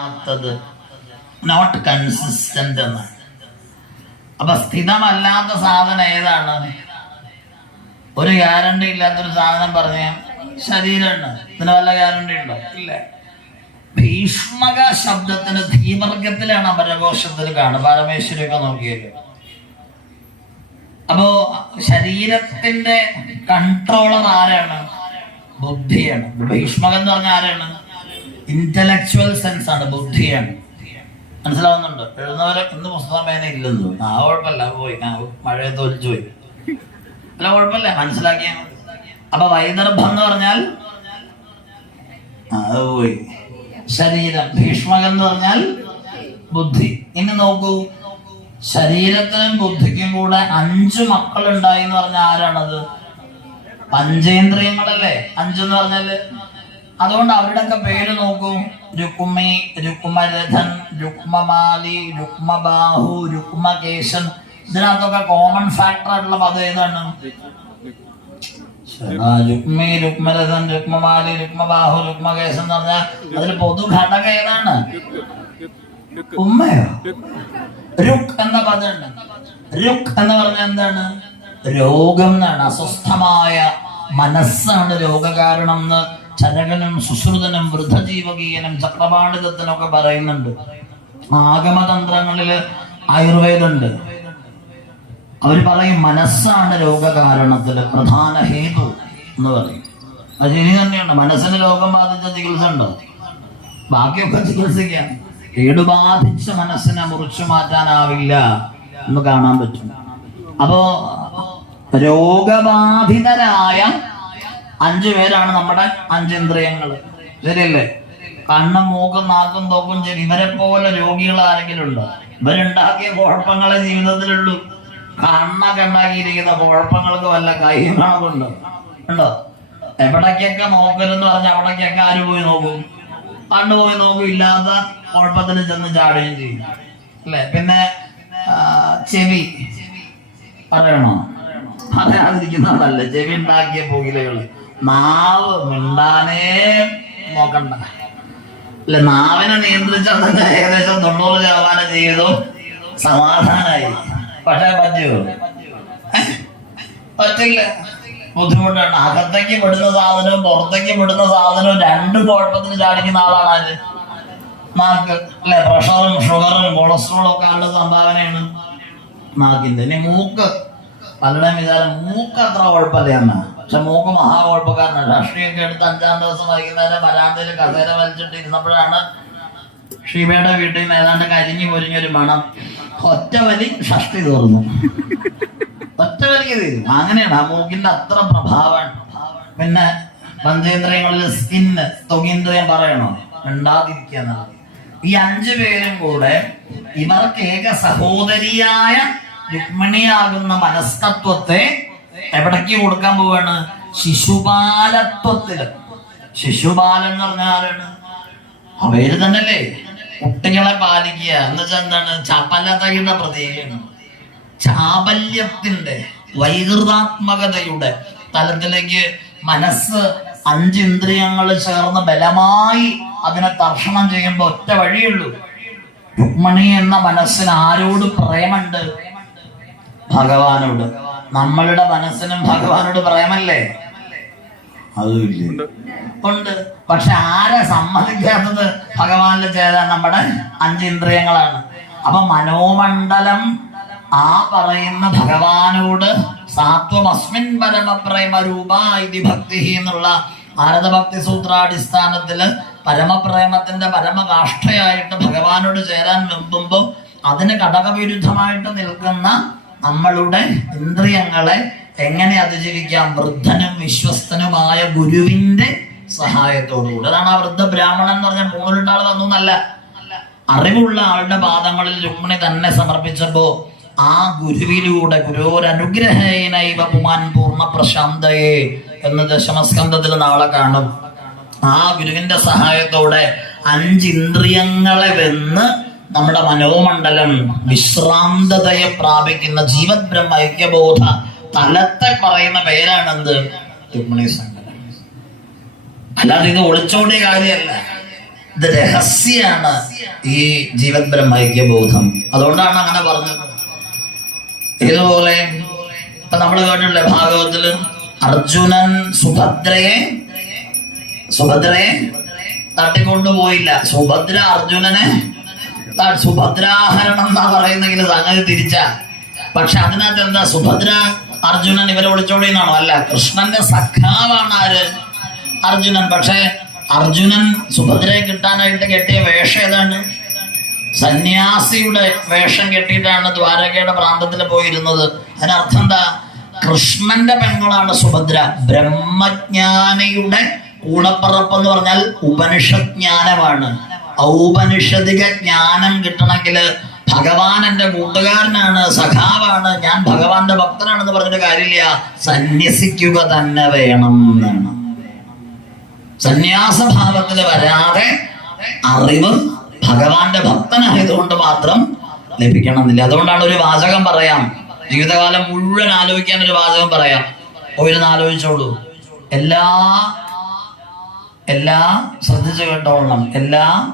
ാത്തത് not consistent എന്ന് അപ്പൊ സ്ഥിതമല്ലാത്ത സാധനം ഏതാണ്? ഒരു ഗ്യാരണ്ടി ഇല്ലാത്തൊരു സാധനം പറഞ്ഞ ശരീരമാണ് ഇതിന് വല്ല ഗ്യാരണ്ടി ഉണ്ടോ? ഇല്ല. ഭീഷ്മക ശബ്ദത്തിന് ധീമർഗത്തിലാണ് അമരകോശത്തിൽ കാണുക. പരമേശ്വരിയൊക്കെ നോക്കിയത് അപ്പോ ശരീരത്തിന്റെ കൺട്രോളർ ആരാണ്? ബുദ്ധിയാണ്. ഭീഷ്മകം എന്ന് പറഞ്ഞ ആരാണ്? ഇന്റലക്ച്വൽ സെൻസ് ആണ് ബുദ്ധിയാണ്. മനസ്സിലാവുന്നുണ്ട്? എഴുതുന്നവരെ ഇന്ന് പുസ്തകം വേന ഇല്ലെന്ന് ആ കുഴപ്പമില്ല. പോയി. ആ മഴയത്ത് ഒലിച്ചു പോയി. അല്ല കുഴപ്പമില്ല. മനസ്സിലാക്കിയ അപ്പൊ വൈദർഭം എന്ന് പറഞ്ഞാൽ? അത് പോയി. ശരീരം. ഭീഷ്മകം എന്ന് പറഞ്ഞാൽ? ബുദ്ധി. ഇനി നോക്കൂ. ശരീരത്തിനും ബുദ്ധിക്കും കൂടെ അഞ്ചു മക്കളുണ്ടായി എന്ന് പറഞ്ഞാൽ ആരാണത്? പഞ്ചേന്ദ്രിയങ്ങളല്ലേ? അഞ്ചെന്ന് പറഞ്ഞാൽ? അതുകൊണ്ട് അവരുടെയൊക്കെ പേര് നോക്കൂ. രുക്മി രുക്മരഥൻ രുക്മമാലി രുക്മബാഹു രുക്മകേശൻ. ഇതിനകത്തൊക്കെ കോമൺ ഫാക്ടർ ആയിട്ടുള്ള പദം ഏതാണ്? രുക്മി രുക്മരഥൻ രുക്മമാലി രുക്മബാഹു രുക്മകേശൻ എന്ന് പറഞ്ഞാൽ അതിൽ പൊതു ഘടകം ഏതാണ്? ഉമ്മയോ? രുക് എന്ന പദമുണ്ട് രുക് എന്ന് പറഞ്ഞാൽ എന്താണ്? രോഗം എന്നാണ്. അസ്വസ്ഥമായ മനസ്സാണ് രോഗകാരണം എന്ന് ചരകനും സുശ്രുതനും വൃദ്ധജീവകീയനും ചക്രപാണിതത്തിനൊക്കെ പറയുന്നുണ്ട്. ആഗമതന്ത്രങ്ങളിൽ ആയുർവേദമുണ്ട് അവർ പറയും മനസ്സാണ് രോഗകാരണത്തിൽ പ്രധാന ഹേതു എന്ന് പറയും. അത് ശരി തന്നെയാണ്. മനസ്സിന് രോഗം ബാധിച്ച ചികിത്സ ഉണ്ടോ? ബാക്കിയൊക്കെ ചികിത്സിക്കാം. കേടുബാധിച്ച മനസ്സിനെ മുറിച്ചു മാറ്റാനാവില്ല എന്ന് കാണാൻ പറ്റും. അപ്പോ രോഗബാധിതരായ അഞ്ചു പേരാണ് നമ്മുടെ അഞ്ചേന്ദ്രിയങ്ങൾ. ശരിയല്ലേ? കണ്ണും മൂക്കും നാക്കും തോക്കും ചെവി ഇവരെ പോലെ രോഗികൾ ആരെങ്കിലും ഉണ്ടോ? ഇവരുണ്ടാക്കിയ കുഴപ്പങ്ങളെ ജീവിതത്തിലുള്ളൂ. കണ്ണൊക്കെ ഉണ്ടാക്കിയിരിക്കുന്ന കുഴപ്പങ്ങൾക്ക് വല്ല കൈയും കണക്കുണ്ടോ ഉണ്ടോ? എവിടേക്കൊക്കെ നോക്കരുന്ന് പറഞ്ഞ അവിടേക്കൊക്കെ ആര് പോയി നോക്കും? പണ്ട് പോയി നോക്കും ഇല്ലാത്ത കുഴപ്പത്തിന് ചെന്ന് ചാടുകയും ചെയ്യും. അല്ലെ? പിന്നെ ചെവി. പറയണോ? പറയാതിരിക്കുന്നതല്ല ചെവി ഉണ്ടാക്കിയ പുകിലകൾ. നാവ് മിണ്ടാനേ നോക്കണ്ട. അല്ലെ നാവിനെ നിയന്ത്രിച്ചുണ്ടെന്ന് ഏകദേശം തൊണ്ണൂറ് ശതമാനം ജീവിതവും സമാധാനായി പക്ഷെ പറ്റുമോ പറ്റില്ല. ബുദ്ധിമുട്ടാണ്. അകത്തേക്ക് പെടുന്ന സാധനവും പുറത്തേക്ക് പെടുന്ന സാധനവും രണ്ട് കുഴപ്പത്തിന് ചാടിക്കുന്ന ആളാണ് ആര്? നാക്ക് അല്ലെ പ്രഷറും ഷുഗറും കൊളസ്ട്രോളും ഒക്കെ ആളുടെ സംഭാവനയാണ് നാക്കിന്റെ ഇനി മൂക്ക്. പലരുടെയും വിചാരം മൂക്ക് അത്ര കുഴപ്പമില്ല എന്നാ. പക്ഷെ മൂക്ക് മഹാ കുഴപ്പക്കാരനാണ് രാഷ്ട്രീയമൊക്കെ എടുത്ത് അഞ്ചാം ദിവസം വൈകുന്നേരം വരാന്തയിൽ കസേര വലിച്ചിട്ട് ഇരുന്നപ്പോഴാണ് ഷീബയുടെ വീട്ടിൽ നിന്ന് ഏതാണ്ട് കരിഞ്ഞു പൊരിഞ്ഞൊരു മണം. ഒറ്റ വലി ഷഷ്ടി തീർന്നു. ഒറ്റ വലിക്ക് തീരും അങ്ങനെയാണ് ആ മൂക്കിന്റെ അത്ര പ്രഭാവം. പിന്നെ പഞ്ചേന്ദ്രിയങ്ങളിൽ സ്കിന്ന് തൊകീന്ദ്രിയം പറയണോ? മിണ്ടാതിരിക്കുക എന്നുള്ളത് ഈ അഞ്ചു പേരും കൂടെ ഇവർക്ക് ഏക സഹോദരിയായ രുക്മിണിയാകുന്ന മനസ്തത്വത്തെ എവിടേക്ക് കൊടുക്കാൻ പോവാണ്? ശിശുപാലത്വത്തിൽ ശിശുപാലൻ എന്ന് പറഞ്ഞ ആരാണ്? അവർ തന്നെയല്ലേ. കുട്ടികളെ പാലിക്കുക. എന്ന് വെച്ചാൽ എന്താണ്? ചാപ്പല്ലാത്തയുടെ പ്രതീകമാണ്. ചാബല്യത്തിന്റെ വൈകൃതാത്മകതയുടെ തലത്തിലേക്ക് മനസ്സ് അഞ്ചിന്ദ്രിയങ്ങൾ ചേർന്ന് ബലമായി അതിനെ തർഷണം ചെയ്യുമ്പോൾ ഒറ്റ വഴിയുള്ളൂ. രുക്മണി എന്ന മനസ്സിന് ആരോട് പ്രേമുണ്ട്? ഭഗവാനോട്. നമ്മളുടെ മനസ്സിനും ഭഗവാനോട് അതുമില്ല? ഉണ്ട്. പക്ഷെ ആരെ സമ്മതിക്കാത്തത് ഭഗവാനിൽ ചേരാൻ നമ്മുടെ അഞ്ചിന്ദ്രിയങ്ങളാണ് അപ്പൊ മനോമണ്ഡലം ആ പറയുന്ന ഭഗവാനോട് സാത്വമസ്മിൻ പരമപ്രേമ രൂപ ഇതി ഭക്തി എന്നുള്ള ഭാരതഭക്തി സൂത്രാടിസ്ഥാനത്തിൽ പരമപ്രേമത്തിന്റെ പരമകാഷ്ഠയായിട്ട് ഭഗവാനോട് ചേരാൻ നിൽക്കുമ്പോൾ അതിന് ഘടകവിരുദ്ധമായിട്ട് നിൽക്കുന്ന നമ്മളുടെ ഇന്ദ്രിയങ്ങളെ എങ്ങനെ അതിജീവിക്കാം? വൃദ്ധനും വിശ്വസ്തനുമായ ഗുരുവിന്റെ സഹായത്തോടുകൂടി. അതാണ് ആ വൃദ്ധ ബ്രാഹ്മണൻ എന്ന് പറഞ്ഞ മൂന്നിട്ട് ആൾ വന്നു എന്നല്ല. അറിവുള്ള ആളുടെ പാദങ്ങളിൽ രുക്മിണി തന്നെ സമർപ്പിച്ചപ്പോ ആ ഗുരുവിലൂടെ ഗുരുവരനുഗ്രഹേനൈവ പുമാൻ പൂർണ പ്രശാന്തയെ എന്ന് ദശമസ്കന്ധത്തിൽ നാളെ കാണും. ആ ഗുരുവിന്റെ സഹായത്തോടെ അഞ്ചിന്ദ്രിയങ്ങളെ വെന്ന് നമ്മുടെ മനോമണ്ഡലം വിശ്രാന്തതയെ പ്രാപിക്കുന്ന ജീവത് ബ്രഹ്മ ഐക്യബോധ തലത്തെ പറയുന്ന പേരാണെന്ത്? രുക്മിണി സങ്കടം അല്ലാതെ ഇത് ഒളിച്ചോടിയ കാര്യമല്ല. ഇത് രഹസ്യാണ് ഈ ജീവത് ബ്രഹ്മൈക്യബോധം അതുകൊണ്ടാണ് അങ്ങനെ പറഞ്ഞത്. ഇതുപോലെ ഇപ്പൊ നമ്മൾ കേട്ടില്ലേ ഭാഗവത്തിൽ അർജുനൻ സുഭദ്രയെ സുഭദ്രയെ തട്ടിക്കൊണ്ടുപോയില്ല. സുഭദ്ര അർജുനനെ സുഭദ്രാഹരണം എന്നാ പറയുന്നെങ്കിൽ സംഗതി തിരിച്ച. പക്ഷെ അതിനകത്ത് എന്താ? സുഭദ്ര അർജുനൻ ഇവരെ ഒളിച്ചോടി എന്നാണോ? അല്ല കൃഷ്ണന്റെ സഖാവാണ് ആര്? അർജുനൻ. പക്ഷെ അർജുനൻ സുഭദ്രയെ കിട്ടാനായിട്ട് കെട്ടിയ വേഷം ഏതാണ്? സന്യാസിയുടെ വേഷം കെട്ടിയിട്ടാണ് ദ്വാരകയുടെ പ്രാന്തത്തിൽ പോയിരുന്നത്. അതിനർത്ഥം എന്താ? കൃഷ്ണന്റെ പെങ്ങളാണ് സുഭദ്ര. ബ്രഹ്മജ്ഞാനിയുടെ കൂടപ്പറപ്പ് എന്ന് പറഞ്ഞാൽ ഉപനിഷത് ജ്ഞാനമാണ് ഔപനിഷദിക ജ്ഞാനം കിട്ടണമെങ്കിൽ ഭഗവാൻ എന്റെ കൂട്ടുകാരനാണ് സഖാവാണ് ഞാൻ ഭഗവാന്റെ ഭക്തനാണെന്ന് പറഞ്ഞിട്ട് കാര്യമില്ല. സന്യസിക്കുക തന്നെ വേണം. എന്നാണ് സന്യാസഭാവത്തിൽ വരാതെ അറിവ് ഭഗവാന്റെ ഭക്തനായതുകൊണ്ട് മാത്രം ലഭിക്കണമെന്നില്ല. അതുകൊണ്ടാണ് ഒരു വാചകം പറയാം. ജീവിതകാലം മുഴുവൻ ആലോചിക്കാൻ ഒരു വാചകം പറയാം. പോയിരുന്ന് ആലോചിച്ചോളൂ. എല്ലാ എല്ലാ ശ്രദ്ധിച്ചു കേട്ടോളണം. എല്ലാ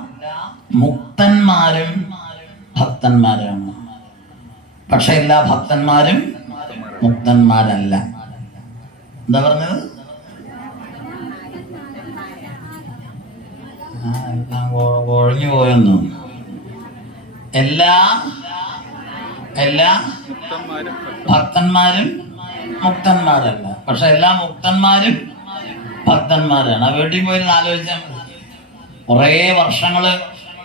മുക്തന്മാരും ഭക്തന്മാരാണ്. പക്ഷെ എല്ലാ ഭക്തന്മാരും മുക്തന്മാരല്ല. എന്താ പറഞ്ഞത്? ഒഴിഞ്ഞു പോയെന്നു. എല്ലാ എല്ലാ ഭക്തന്മാരും മുക്തന്മാരല്ല. പക്ഷെ എല്ലാ മുക്തന്മാരും ഭക്തന്മാരാണ്. ആ വീട്ടിൽ പോയിരുന്ന് ആലോചിച്ചാൽ കുറേ വർഷങ്ങൾ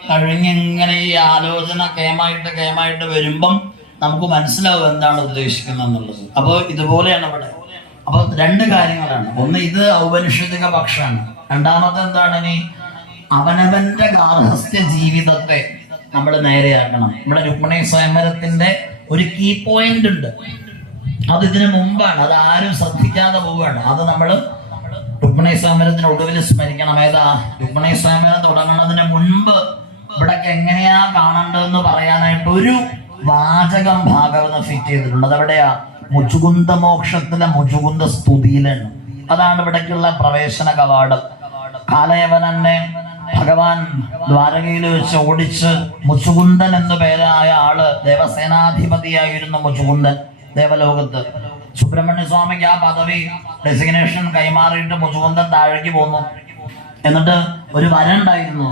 കഴിഞ്ഞ് ഇങ്ങനെ ഈ ആലോചന കേമായിട്ട് കേമായിട്ട് വരുമ്പം നമുക്ക് മനസ്സിലാവും എന്താണ് ഉദ്ദേശിക്കുന്നത് എന്നുള്ളത് അപ്പോൾ ഇതുപോലെയാണ് ഇവിടെ. അപ്പോൾ രണ്ട് കാര്യങ്ങളാണ്. ഒന്ന് ഇത് ഔപനിഷത്തിക പക്ഷമാണ്. രണ്ടാമത്തെ എന്താണ്? ഇനി അവനവന്റെ ഗാർഹസ്ഥ്യ ജീവിതത്തെ നമ്മൾ നേരെയാക്കണം. ഇവിടെ രുക്മിണി സ്വയംവരത്തിന്റെ ഒരു കീ പോയിന്റ് ഉണ്ട്. അത് ഇതിനു മുമ്പാണ്. അത് ആരും ശ്രദ്ധിക്കാതെ പോവുകയാണ്. അത് നമ്മൾ രുക്മിണി സ്വയംവരത്തിന് ഒടുവിൽ സ്മരിക്കണം. ഏതാ? രുക്മിണി സ്വയംവരം തുടങ്ങുന്നതിന് മുൻപ് ഇവിടൊക്കെ എങ്ങനെയാ കാണേണ്ടതെന്ന് പറയാനായിട്ട് ഒരു വാചകം ഭാഗവതം ഫിറ്റ് ചെയ്തിട്ടുണ്ട്. അതെവിടെയാ? മുച്ചുകുന്ദ മോക്ഷത്തിലെ മുച്ചുകുന്ദ സ്തുതിയിലാണ് അതാണ് ഇവിടേക്കുള്ള പ്രവേശന കവാടം. കാലയവനെ ഭഗവാൻ ദ്വാരകയിൽ വെച്ച് ഓടിച്ച് മുച്ചുകുന്ദൻ എന്നു പേരായ ആൾ ദേവസേനാധിപതിയായിരുന്നു മുച്ചുകുന്ദൻ ദേവലോകത്ത്. സുബ്രഹ്മണ്യ സ്വാമിക്ക് ആ പദവി ഡെസിഗ്നേഷൻ കൈമാറിയിട്ട് മുച്ചുകുന്ദൻ താഴേക്ക് പോന്നു. എന്നിട്ട് ഒരു വരണ്ടായിരുന്നു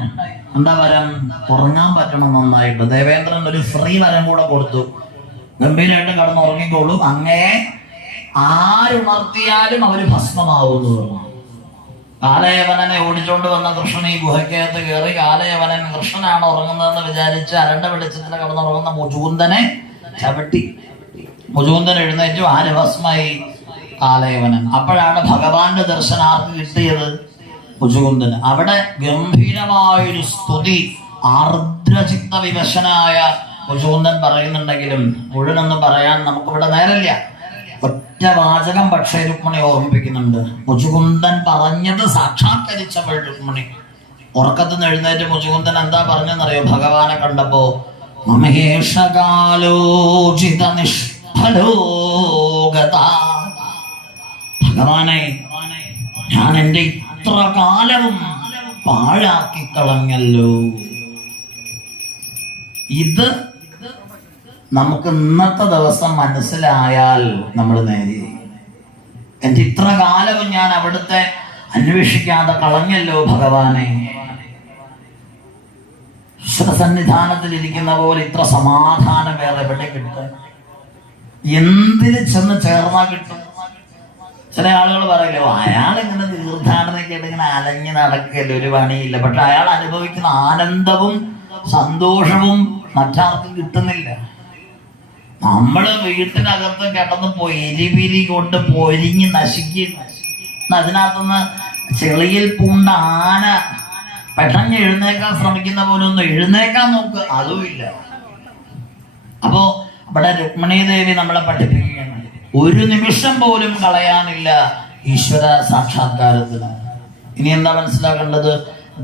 എന്താ വരം? ഉറങ്ങാൻ പറ്റണം നന്നായിട്ട്. ദേവേന്ദ്രൻ ഒരു ഫ്രീ വരം കൂടെ കൊടുത്തു. ഗംഭീരമായിട്ട് കടന്ന് ഉറങ്ങിക്കോളും. അങ്ങേ ആരുണർത്തിയാലും അവർ ഭസ്മമാവുന്നു കാലയവനെ ഓടിച്ചോണ്ട് വന്ന കൃഷ്ണൻ ഈ ഗുഹയ്ക്കകത്ത് കയറി കാലയവനൻ കൃഷ്ണനാണ് ഉറങ്ങുന്നതെന്ന് വിചാരിച്ച് അരണ്ട വെളിച്ചത്തിൽ കടന്നുറങ്ങുന്ന മുചൂന്ദനെ ചവിട്ടി. മുചൂന്ദൻ എഴുന്നേറ്റു. ആര് ഭസ്മായി കാലയവനൻ. അപ്പോഴാണ് ഭഗവാന്റെ ദർശനം ആർക്ക് കിട്ടിയത്. മുചുകുന്ദന് അവിടെ ഗംഭീരമായൊരു സ്തുതി ആർദ്രചിത്ത വിവശനായ കുജുകുന്ദൻ പറയുന്നുണ്ടെങ്കിലും മുഴുവനൊന്നും പറയാൻ നമുക്കിവിടെ നേരല്ല ഒറ്റ വാചകം പക്ഷേ രുക്മിണി ഓർമ്മിപ്പിക്കുന്നുണ്ട്. കുജുകുന്ദൻ പറഞ്ഞത് സാക്ഷാത്കരിച്ചവൾ രുക്മിണി. ഉറക്കത്തിൽ നിന്ന് എഴുന്നേറ്റ് മുജുകുന്ദൻ എന്താ പറഞ്ഞെന്നറിയോ? ഭഗവാനെ കണ്ടപ്പോ മമേഷകാലോചിത നിഷ്ഫലോഗത ഭഗവാനെ ഞാൻ എന്റെ ഇത്ര കാലവും പാഴാക്കി കളഞ്ഞല്ലോ. ഇത് നമുക്ക് ഇന്നത്തെ ദിവസം മനസ്സിലായാൽ നമ്മൾ നേരി. എന്റെ ഇത്ര കാലവും ഞാൻ അവിടുത്തെ അന്വേഷിക്കാതെ കളഞ്ഞല്ലോ ഭഗവാനെ. സന്നിധാനത്തിൽ ഇരിക്കുന്ന പോലെ ഇത്ര സമാധാനം വേറെ എവിടെ കിട്ടും? എന്തിന് ചെന്ന് ചേർന്നാ കിട്ടും? ചില ആളുകൾ പറയില്ലേ അയാൾ ഇങ്ങനെ തീർത്ഥാടനമൊക്കെ ഇങ്ങനെ അലഞ്ഞു നടക്കുകയല്ലേ ഒരു പണിയില്ല. പക്ഷെ അയാൾ അനുഭവിക്കുന്ന ആനന്ദവും സന്തോഷവും മറ്റാർക്കും കിട്ടുന്നില്ല. നമ്മൾ വീട്ടിനകത്ത് കിടന്ന് എലിപിരി കൊണ്ട് പൊരിഞ്ഞ് നശിക്കും. അതിനകത്തുനിന്ന് ചെളിയിൽ പൂണ്ട ആന പെട്ടെന്ന് എഴുന്നേക്കാൻ ശ്രമിക്കുന്ന പോലെ ഒന്ന് എഴുന്നേക്കാൻ നോക്ക് അതുമില്ല അപ്പോ ഇവിടെ രുക്മിണി ദേവി നമ്മളെ പഠിപ്പിക്കുകയാണ് ഒരു നിമിഷം പോലും കളയാനില്ല ഈശ്വര സാക്ഷാത്കാരത്തിന്. ഇനി എന്താ മനസ്സിലാക്കേണ്ടത്?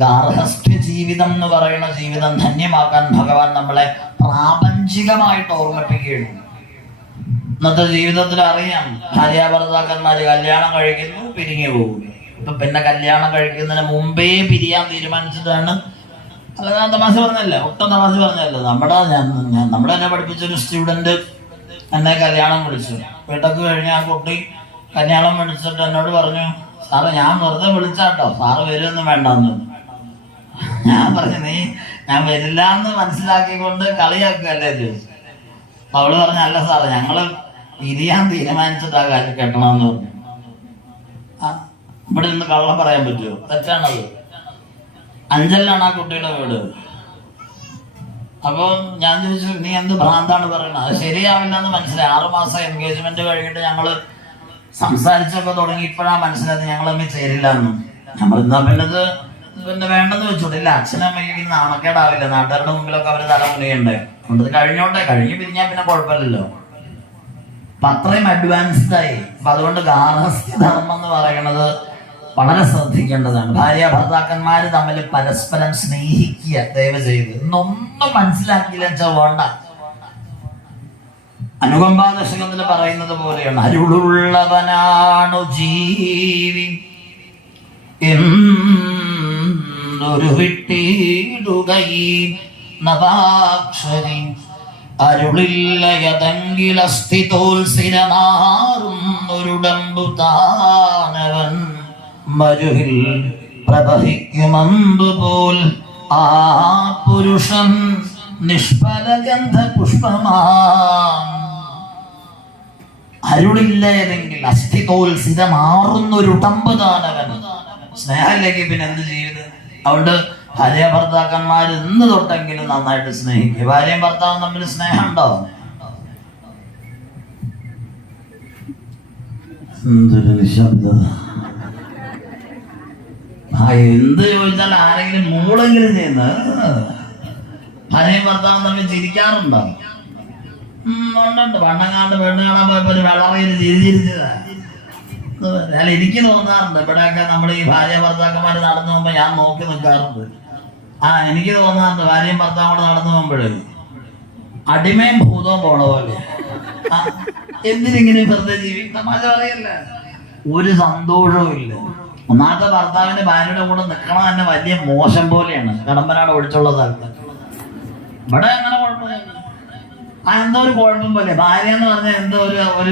ഗാർഹസ്ഥ്യ ജീവിതം എന്ന് പറയുന്ന ജീവിതം ധന്യമാക്കാൻ ഭഗവാൻ നമ്മളെ പ്രാപഞ്ചികമായിട്ട് ഓർമ്മിപ്പിക്കുകയാണ്. ഇന്നത്തെ ജീവിതത്തിൽ അറിയാം ഭാര്യാഭർത്താക്കന്മാര് കല്യാണം കഴിക്കുന്നു പിരിഞ്ഞു പോകും. ഇപ്പൊ പിന്നെ കല്യാണം കഴിക്കുന്നതിന് മുമ്പേ പിരിയാൻ തീരുമാനിച്ചിട്ടാണ് അല്ല ഞാൻ തമാശ പറഞ്ഞല്ല ഒട്ടും തമാശ പറഞ്ഞല്ല നമ്മുടെ ഞാൻ നമ്മുടെ എന്നെ പഠിപ്പിച്ച ഒരു സ്റ്റുഡന്റ് എന്നെ കല്യാണം വിളിച്ചു. വീട്ടൊക്കെ കഴിഞ്ഞ് ആ കുട്ടി കല്യാണം വിളിച്ചിട്ട് എന്നോട് പറഞ്ഞു സാറ് ഞാൻ വെറുതെ വിളിച്ചാട്ടോ സാറ് വരുമൊന്നും വേണ്ടെന്ന്. ഞാൻ പറഞ്ഞു നീ ഞാൻ വരില്ല എന്ന് മനസ്സിലാക്കിക്കൊണ്ട് കളിയാക്കുകയല്ലേ ചോദിച്ചു അപ്പൊ അവൾ പറഞ്ഞു അല്ല സാറ് ഞങ്ങൾ പിരിയാൻ തീരുമാനിച്ചിട്ടാ കാര്യം കെട്ടണമെന്ന് പറഞ്ഞു. ഇവിടെ നിന്ന് കള്ളം പറയാൻ പറ്റുമോ തെറ്റാണത്. അഞ്ചലിലാണ് ആ കുട്ടിയുടെ വീട്. അപ്പൊ ഞാൻ ചോദിച്ചു നീ എന്ത് ഭ്രാന്താണ് പറയണത്? അത് ശരിയാവില്ല എന്ന് മനസ്സിലായി. ആറു മാസം എൻഗേജ്മെന്റ് കഴിഞ്ഞിട്ട് ഞങ്ങൾ സംസാരിച്ചൊക്കെ തുടങ്ങി. ഇപ്പോഴാ മനസ്സിലായത് ഞങ്ങൾ തമ്മിൽ ചേരില്ല എന്നും. നമ്മൾ എന്നാ പിന്നെ ഇത് പിന്നെ വേണ്ടെന്ന് വെച്ചോട്ടില്ല അച്ഛനമ്മയ്ക്ക് നാണക്കേടാവില്ല. നാട്ടുകാരുടെ മുമ്പിലൊക്കെ അവർ തല മുനിയുണ്ട്. അതുകൊണ്ട് ഇത് കഴിഞ്ഞോട്ടെ. കഴിഞ്ഞ് പിരിഞ്ഞാൽ പിന്നെ കുഴപ്പമില്ലല്ലോ. അപ്പൊ അത്രയും അഡ്വാൻസ്ഡ് ആയി. അപ്പൊ അതുകൊണ്ട് ഗാർഹസ്ഥ്യ ധർമ്മം എന്ന് പറയുന്നത് വളരെ ശ്രദ്ധിക്കേണ്ടതാണ്. ഭാര്യ ഭർത്താക്കന്മാർ തമ്മിൽ പരസ്പരം സ്നേഹിക്കുക ദയവ് ചെയ്ത്. ഇന്നൊന്നും മനസ്സിലാക്കിയില്ല വെച്ചാൽ വേണ്ട. അനുകമ്പാ ദശകത്തിൽ പറയുന്നത് പോലെയാണ്. അരുളുള്ളവനാണു ജീവി. എന്നൊരു വിട്ടിടുകയി. നവാക്ഷരി. അരുളില്ലയതെങ്കിലസ്ഥിതോത്സിരമാറുന്നൊരുടമ്പു താനവൻ മരുഹിൽ പ്രവഹിക്കുമമ്പ് പോൽ ആ പുരുഷൻ നിഷ്ഫലഗന്ധ പുഷ്പമാം അരുളില്ല ഏതെങ്കിൽ അസ്ഥിതോത്സിതമാറുന്നൊരു ഉടമ്പ് താനവൻ സ്നേഹമില്ലെങ്കിൽ പിന്നെ എന്ത് ചെയ്ത് അതുകൊണ്ട് ഭാര്യ ഭർത്താക്കന്മാർ ഇന്ന് തൊട്ടെങ്കിലും നന്നായിട്ട് സ്നേഹിക്കുക ഭാര്യയും ഭർത്താവും തമ്മിൽ സ്നേഹം ഉണ്ടോ എന്തൊരു നിശബ്ദത. ആ എന്ത് ചോദിച്ചാൽ ആരെങ്കിലും മൂളെങ്കിലും ചെയ്യുന്നത് ഭാര്യയും ഭർത്താവും തമ്മിൽ ചിരിക്കാറുണ്ടോ? ഉണ്ടുണ്ട് പണ്ടങ്ങാണ്ട് പെണ്ണ് കാണാൻ പോയപ്പോ ഒരു ചിരിച്ചിരിച്ചതാ ചിരി അല്ല എനിക്ക് തോന്നാറുണ്ട്. ഇവിടെയൊക്കെ നമ്മൾ ഈ ഭാര്യ ഭർത്താക്കന്മാര് നടന്നു പോകുമ്പോ ഞാൻ നോക്കി നിൽക്കാറുണ്ട്. ആ എനിക്ക് തോന്നാറുണ്ട് ഭാര്യയും ഭർത്താവും കൂടെ നടന്നു പോകുമ്പോഴേ അടിമയും ഭൂതവും പോണ പോലെ. എന്തിനിങ്ങനെ വെറുതെ ജീവി തമാശ ഒരു സന്തോഷവും ഇല്ല. ഒന്നാമത്തെ ഭർത്താവിന്റെ ഭാര്യയുടെ കൂടെ നിൽക്കണം തന്നെ വലിയ മോശം പോലെയാണ്. കടമ്പനാട് ഒഴിച്ചുള്ള സ്ഥലത്ത്. ഇവിടെ അങ്ങനെ കുഴപ്പമില്ല. ആ എന്തോ ഒരു കുഴപ്പം പോലെ. ഭാര്യ എന്ന് പറഞ്ഞാൽ എന്തോ ഒരു ഒരു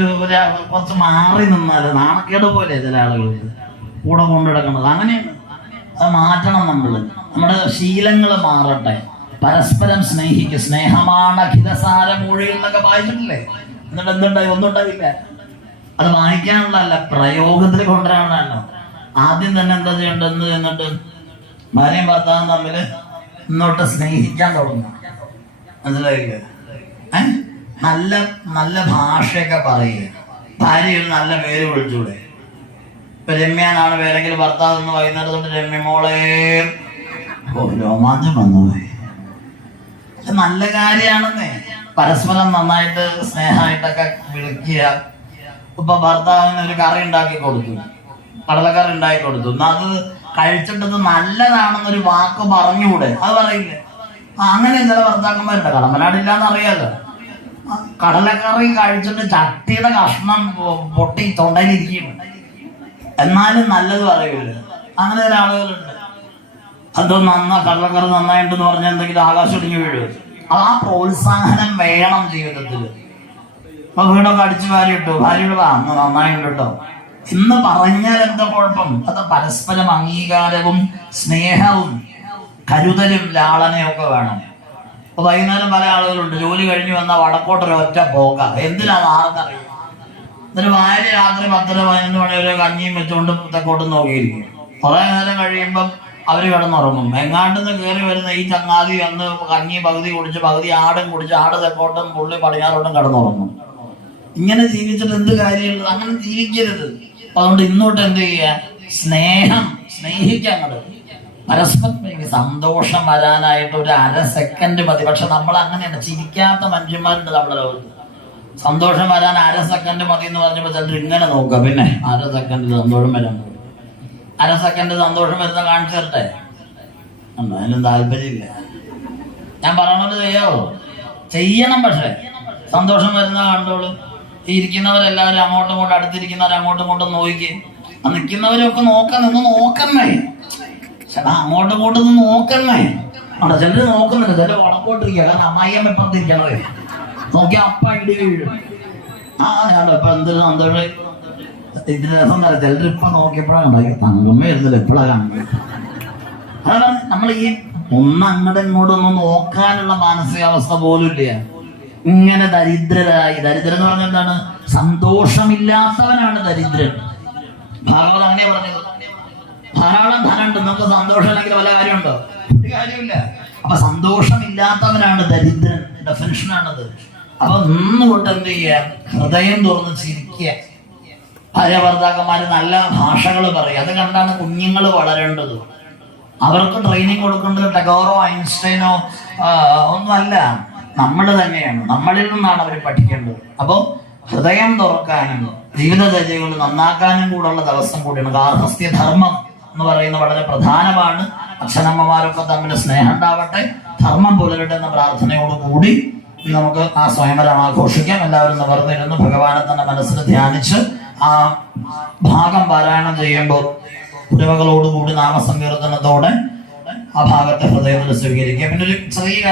കുറച്ച് മാറി നിന്നാൽ നാണക്കേട് പോലെ ചില ആളുകൾ കൂടെ കൊണ്ടുനടക്കുന്നത് അങ്ങനെയാണ് അത് മാറ്റണം നമ്മൾ. നമ്മുടെ ശീലങ്ങൾ മാറട്ടെ. പരസ്പരം സ്നേഹിക്കുക സ്നേഹമാണ് അഖിലസാര മൊഴി എന്നൊക്കെ വായിച്ചിട്ടില്ലേ? എന്നിട്ട് എന്തുണ്ടായി? ഒന്നും ഉണ്ടാവില്ല അത് വായിക്കാനുള്ളതല്ല പ്രയോഗത്തിൽ കൊണ്ടുവരാനുള്ളതല്ലോ. ആദ്യം തന്നെ എന്താ ചെയ്യേണ്ടതെന്ന് എന്നിട്ട് ഭാര്യയും ഭർത്താവും തമ്മിൽ ഇന്നോട്ട് സ്നേഹിക്കാൻ തുടങ്ങും. മനസ്സിലായില്ലേ? നല്ല നല്ല ഭാഷയൊക്കെ പറയുക. ഭാര്യ നല്ല പേര് വിളിച്ചൂടെ. ഇപ്പൊ രമ്യാനാണ് പേരെങ്കിൽ ഭർത്താവ് എന്ന് വൈകുന്നേരം തൊട്ട് രമ്യ മോളെ. ഓ രോമാഞ്ചം വന്നുപോയി നല്ല കാര്യമാണെന്നേ. പരസ്പരം നന്നായിട്ട് സ്നേഹമായിട്ടൊക്കെ വിളിക്കുക. ഇപ്പൊ ഭർത്താവിന് ഒരു കറി ഉണ്ടാക്കി കൊടുത്തു. കടലക്കറി ഉണ്ടാക്കി കൊടുത്തു അത് കഴിച്ചിട്ടത് നല്ലതാണെന്നൊരു വാക്ക് പറഞ്ഞുകൂടെ? അത് പറയില്ല? അങ്ങനെ ചില ഭർത്താക്കന്മാരുണ്ട്. കടമ്പനാടില്ലാന്ന് അറിയാലോ. കടലക്കറി കഴിച്ചിട്ട് ചട്ടിയുടെ കഷ്ണം പൊട്ടി തൊണ്ടയിലിരിക്കും എന്നാലും നല്ലത് പറയൂല? അങ്ങനെ ചില ആളുകളുണ്ട്. അത് നന്ന കടലക്കറി നന്നായിട്ടെന്ന് പറഞ്ഞാൽ എന്തെങ്കിലും ആകാശം ഇടിഞ്ഞു വീഴും ആ പ്രോത്സാഹനം വേണം ജീവിതത്തിൽ അപ്പൊ വീടൊക്കെ അടിച്ചു ഭാര്യ ഇട്ടു ഭാര്യയോട് വാ അന്ന് നന്നായിട്ടുണ്ട് ഇന്ന് പറഞ്ഞാൽ എന്താ കുഴപ്പം? അത് പരസ്പരം അംഗീകാരവും സ്നേഹവും കരുതലും ലാളനയും ഒക്കെ വേണം. അപ്പൊ വൈകുന്നേരം പല ആളുകളുണ്ട്. ജോലി കഴിഞ്ഞു വന്ന വടക്കോട്ടൊരു ഒറ്റ പോക എന്തിനാ ആർക്കറിയാം? എന്നിട്ട് ഭാര്യ രാത്രി പത്തര പതിനൊന്ന് മണി വരെ കഞ്ഞിയും വെച്ചുകൊണ്ട് തെക്കോട്ടും നോക്കിയിരിക്കും. കുറെ നേരം കഴിയുമ്പം അവർ കിടന്നുറങ്ങും. എങ്ങാണ്ട് നിന്ന് കയറി വരുന്ന ഈ ചങ്ങാതി വന്ന് കഞ്ഞി പകുതി കുടിച്ച് പകുതി ആടും കുടിച്ച് ആട് തെക്കോട്ടും പുള്ളി പടിഞ്ഞാറോട്ടും കിടന്നുറങ്ങും. ഇങ്ങനെ ജീവിച്ചിട്ട് എന്ത് കാര്യമുള്ളത്? അങ്ങനെ ജീവിക്കരുത്. അതുകൊണ്ട് ഇന്നോട്ട് എന്ത് ചെയ്യുക സ്നേഹം സ്നേഹിക്കാൻ പരസ്പരം സന്തോഷം വരാനായിട്ട് ഒരു അര സെക്കൻഡ് മതി. പക്ഷെ നമ്മൾ അങ്ങനെയാണ് ചിരിക്കാത്ത മനുഷ്യന്മാരുണ്ട് നമ്മുടെ ലോകത്ത്. സന്തോഷം വരാൻ അര സെക്കൻഡ് മതി എന്ന് പറഞ്ഞപ്പോൾ ചിലർ ഇങ്ങനെ നോക്കുക. പിന്നെ അര സെക്കൻഡ് സന്തോഷം വരാൻ അര സെക്കൻഡ് സന്തോഷം വരുന്ന കാണിച്ചു എന്തായാലും താല്പര്യമില്ല. ഞാൻ പറയണത് ചെയ്യാവോ? ചെയ്യണം പക്ഷെ. സന്തോഷം വരുന്ന കണ്ടോളൂ ഈ ഇരിക്കുന്നവരെല്ലാവരും അങ്ങോട്ടും ഇങ്ങോട്ടും അടുത്തിരിക്കുന്നവർ അങ്ങോട്ടും ഇങ്ങോട്ടും നോക്കി. നിൽക്കുന്നവരൊക്കെ നോക്കാൻ നിന്ന് നോക്കണേ ചേട്ടാ അങ്ങോട്ടും ഇങ്ങോട്ടും നിന്ന് നോക്കണേ അവിടെ ചിലര് നോക്കുന്നുണ്ട് ചില ഉടക്കോട്ടിരിക്കുക കാരണം അമ്മായിയമ്മ ഇപ്പുറത്തിരിക്കണത് നോക്കി അപ്പ ഇടി വീഴും. ആ ഞാനോ ഇപ്പൊ എന്തൊരു സന്തോഷം? ഇതിന് രസം തരാം ചിലർ ഇപ്പൊ നോക്കിയപ്പോഴാണ് ഉണ്ടാക്കി തങ്കമ്മ ഇരുന്നില്ല എപ്പോഴാണ് അതാണ് നമ്മൾ ഈ ഒന്ന് അങ്ങോട്ടും ഇങ്ങോട്ടും ഒന്ന് നോക്കാനുള്ള മാനസികാവസ്ഥ പോലും ഇല്ല. ഇങ്ങനെ ദരിദ്രരായി. ദരിദ്രൻ എന്ന് പറഞ്ഞാൽ എന്താണ്? സന്തോഷമില്ലാത്തവനാണ് ദരിദ്രൻ. ഭാഗവത് അങ്ങനെ പറഞ്ഞത് ധാരാളം ധനമുണ്ട്. നമുക്ക് സന്തോഷമില്ലെങ്കിൽ വല്ല കാര്യമുണ്ടോ? ഒരു കാര്യമില്ല അപ്പൊ സന്തോഷമില്ലാത്തവനാണ് ദരിദ്രൻ. ഡെഫിനിഷനാണത് അപ്പൊ നിന്നുകൊണ്ട് എന്ത് ചെയ്യുക? ഹൃദയം തുറന്ന് ചിരിക്കുക. ഭാര്യ ഭർത്താക്കന്മാര് നല്ല ഭാഷകൾ പറയും അത് കണ്ടാണ് കുഞ്ഞുങ്ങൾ വളരേണ്ടത്. അവർക്ക് ട്രെയിനിങ് കൊടുക്കേണ്ടത് ടെഗോറോ ഐൻസ്റ്റൈനോ ഒന്നും ഒന്നുമല്ല. നമ്മൾ തന്നെയാണ്. നമ്മളിൽ നിന്നാണ് അവർ പഠിക്കേണ്ടത്. അപ്പോൾ ഹൃദയം തുറക്കാനും ജീവിതചര്യകൾ നന്നാക്കാനും കൂടെയുള്ള ദിവസം കൂടിയാണ്. ഗാർഹസ്ഥ്യ ധർമ്മം എന്ന് പറയുന്നത് വളരെ പ്രധാനമാണ്. അച്ഛനമ്മമാരൊക്കെ തമ്മിൽ സ്നേഹം ഉണ്ടാവട്ടെ. ധർമ്മം പുലരട്ടെ എന്ന പ്രാർത്ഥനയോട് കൂടി നമുക്ക് ആ സ്വയംവരം ആഘോഷിക്കാം. എല്ലാവരും നിവർന്നിരുന്ന് ഭഗവാനെ തന്നെ മനസ്സിൽ ധ്യാനിച്ച് ആ ഭാഗം പാരായണം ചെയ്യുമ്പോൾ പുരവകളോടുകൂടി നാമസങ്കീർത്തനത്തോടെ ആ ഭാഗത്തെ ഹൃദയത്തിൽ സ്വീകരിക്കുക പിന്നെ ഒരു ചെറിയ